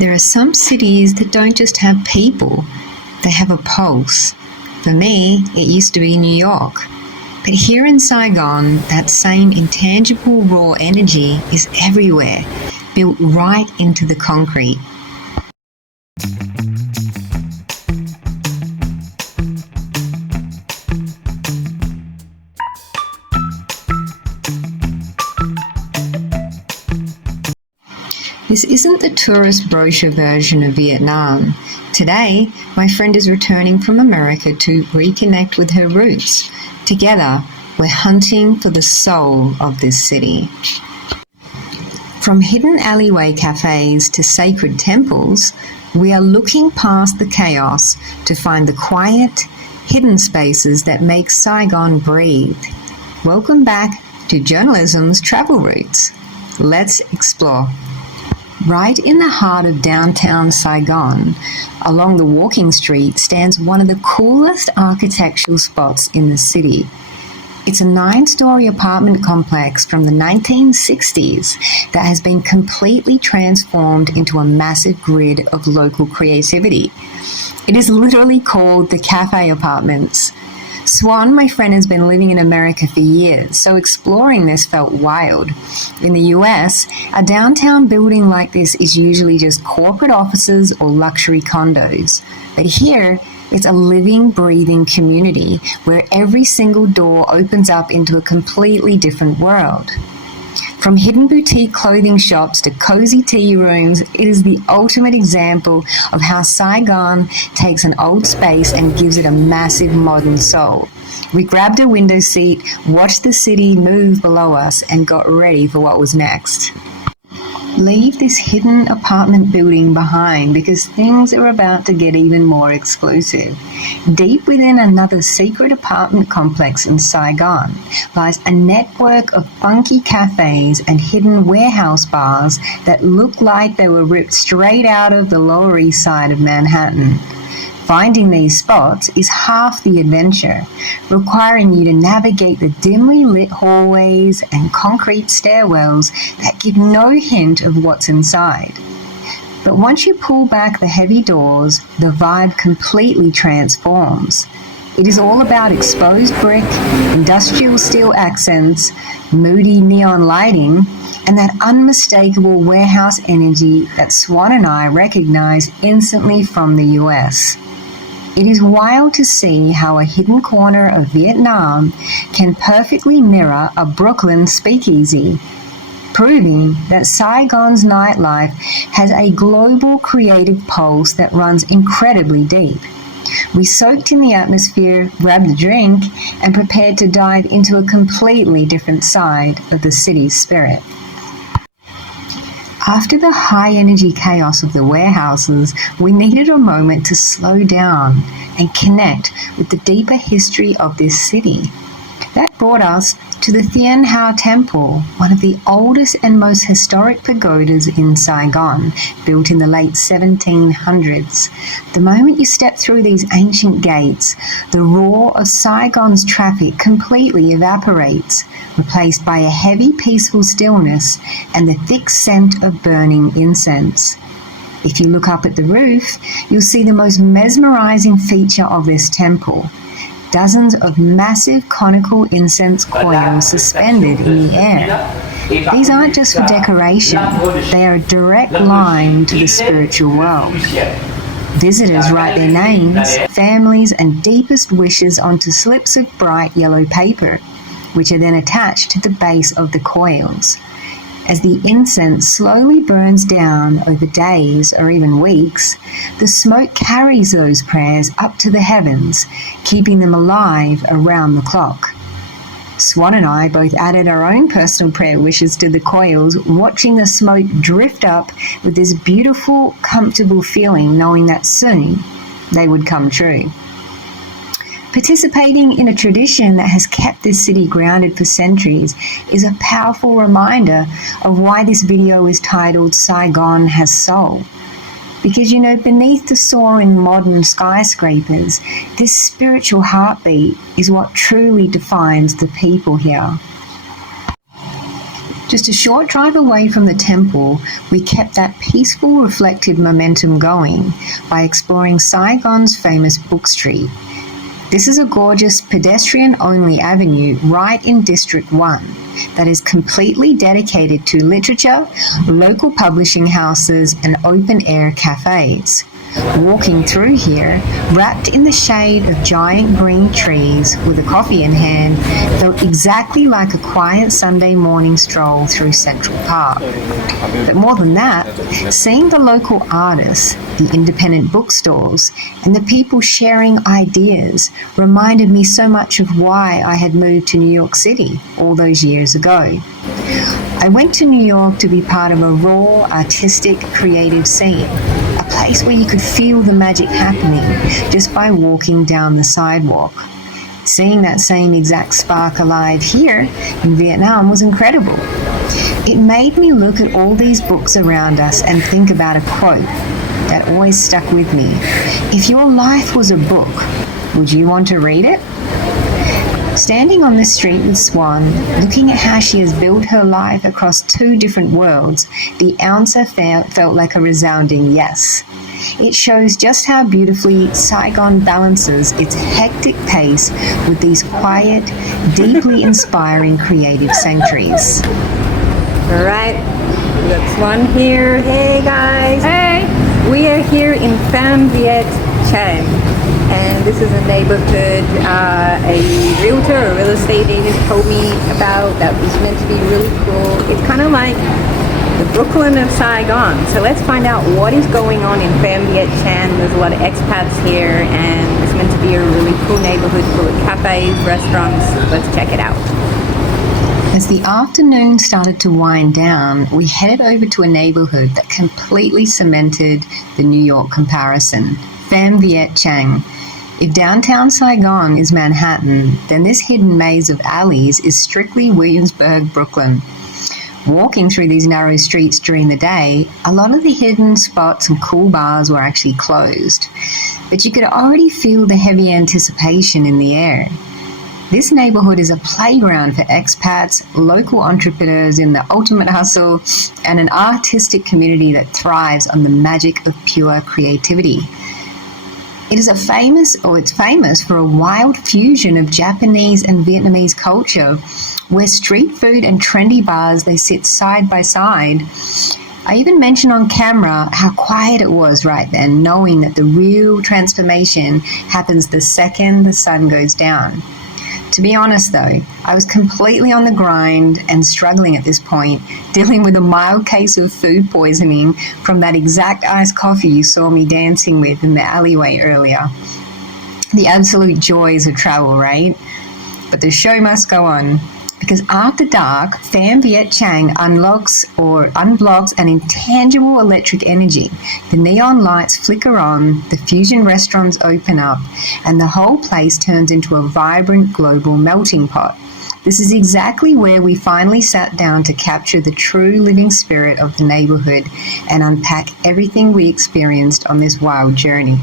There are some cities that don't just have people, they have a pulse. For me, it used to be New York. But here in Saigon, that same intangible raw energy is everywhere, built right into the concrete. This isn't the tourist brochure version of Vietnam. Today, my friend is returning from America to reconnect with her roots. Together, we're hunting for the soul of this city. From hidden alleyway cafes to sacred temples, we are looking past the chaos to find the quiet, hidden spaces that make Saigon breathe. Welcome back to Journalism's Travel Routes. Let's explore. Right in the heart of downtown Saigon, along the walking street, stands one of the coolest architectural spots in the city. It's a 9-story apartment complex from the 1960s that has been completely transformed into a massive grid of local creativity. It is literally called the Cafe Apartments. Swan, my friend, has been living in America for years, so exploring this felt wild. In the US, a downtown building like this is usually just corporate offices or luxury condos. But here, it's a living, breathing community where every single door opens up into a completely different world. From hidden boutique clothing shops to cozy tea rooms, it is the ultimate example of how Saigon takes an old space and gives it a massive modern soul. We grabbed a window seat, watched the city move below us, and got ready for what was next. Leave this hidden apartment building behind because things are about to get even more exclusive. Deep within another secret apartment complex in Saigon lies a network of funky cafes and hidden warehouse bars that look like they were ripped straight out of the Lower East Side of Manhattan. Finding these spots is half the adventure, requiring you to navigate the dimly lit hallways and concrete stairwells that give no hint of what's inside. But once you pull back the heavy doors, the vibe completely transforms. It is all about exposed brick, industrial steel accents, moody neon lighting, and that unmistakable warehouse energy that Swan and I recognize instantly from the US. It is wild to see how a hidden corner of Vietnam can perfectly mirror a Brooklyn speakeasy, proving that Saigon's nightlife has a global creative pulse that runs incredibly deep. We soaked in the atmosphere, grabbed a drink, and prepared to dive into a completely different side of the city's spirit. After the high-energy chaos of the warehouses, we needed a moment to slow down and connect with the deeper history of this city. That brought us to the Thien Hau Temple, one of the oldest and most historic pagodas in Saigon, built in the late 1700s. The moment you step through these ancient gates, the roar of Saigon's traffic completely evaporates, replaced by a heavy, peaceful stillness and the thick scent of burning incense. If you look up at the roof, you'll see the most mesmerizing feature of this temple: dozens of massive conical incense coils suspended in the air. These aren't just for decoration, they are a direct line to the spiritual world. Visitors write their names, families, and deepest wishes onto slips of bright yellow paper, which are then attached to the base of the coils. As the incense slowly burns down over days or even weeks, the smoke carries those prayers up to the heavens, keeping them alive around the clock. Swan and I both added our own personal prayer wishes to the coils, watching the smoke drift up with this beautiful, comfortable feeling, knowing that soon they would come true. Participating in a tradition that has kept this city grounded for centuries is a powerful reminder of why this video is titled Saigon Has Soul. Because, beneath the soaring modern skyscrapers, this spiritual heartbeat is what truly defines the people here. Just a short drive away from the temple, we kept that peaceful, reflective momentum going by exploring Saigon's famous Book Street. This is a gorgeous pedestrian-only avenue right in District 1 that is completely dedicated to literature, local publishing houses, and open-air cafes. Walking through here, wrapped in the shade of giant green trees with a coffee in hand, felt exactly like a quiet Sunday morning stroll through Central Park. But more than that, seeing the local artists, the independent bookstores, and the people sharing ideas reminded me so much of why I had moved to New York City all those years ago. I went to New York to be part of a raw, artistic, creative scene, a place where you could feel the magic happening just by walking down the sidewalk. Seeing that same exact spark alive here in Vietnam was incredible. It made me look at all these books around us and think about a quote that always stuck with me. If your life was a book, would you want to read it? Standing on the street with Swan, looking at how she has built her life across two different worlds, the answer felt like a resounding yes. It shows just how beautifully Saigon balances its hectic pace with these quiet, deeply inspiring creative sanctuaries. All right, we got Swan here. Hey guys. Hey! We are here in Pham Viet Chang, and this is a neighborhood a realtor or real estate agent told me about that was meant to be really cool. It's kind of like the Brooklyn of Saigon. So let's find out what is going on in Pham Viet Chang. There's a lot of expats here, and it's meant to be a really cool neighborhood full of cafes, restaurants. Let's check it out. As the afternoon started to wind down, we headed over to a neighborhood that completely cemented the New York comparison, Pham Viet Chang. If downtown Saigon is Manhattan, then this hidden maze of alleys is strictly Williamsburg, Brooklyn. Walking through these narrow streets during the day, a lot of the hidden spots and cool bars were actually closed, but you could already feel the heavy anticipation in the air. This neighborhood is a playground for expats, local entrepreneurs in the ultimate hustle, and an artistic community that thrives on the magic of pure creativity. It's famous for a wild fusion of Japanese and Vietnamese culture, where street food and trendy bars, they sit side by side. I even mentioned on camera how quiet it was right then, knowing that the real transformation happens the second the sun goes down. To be honest though, I was completely on the grind and struggling at this point, dealing with a mild case of food poisoning from that exact iced coffee you saw me dancing with in the alleyway earlier. The absolute joys of travel, right? But the show must go on, because after dark, Pham Viet Chang unblocks an intangible electric energy. The neon lights flicker on, the fusion restaurants open up, and the whole place turns into a vibrant global melting pot. This is exactly where we finally sat down to capture the true living spirit of the neighborhood and unpack everything we experienced on this wild journey.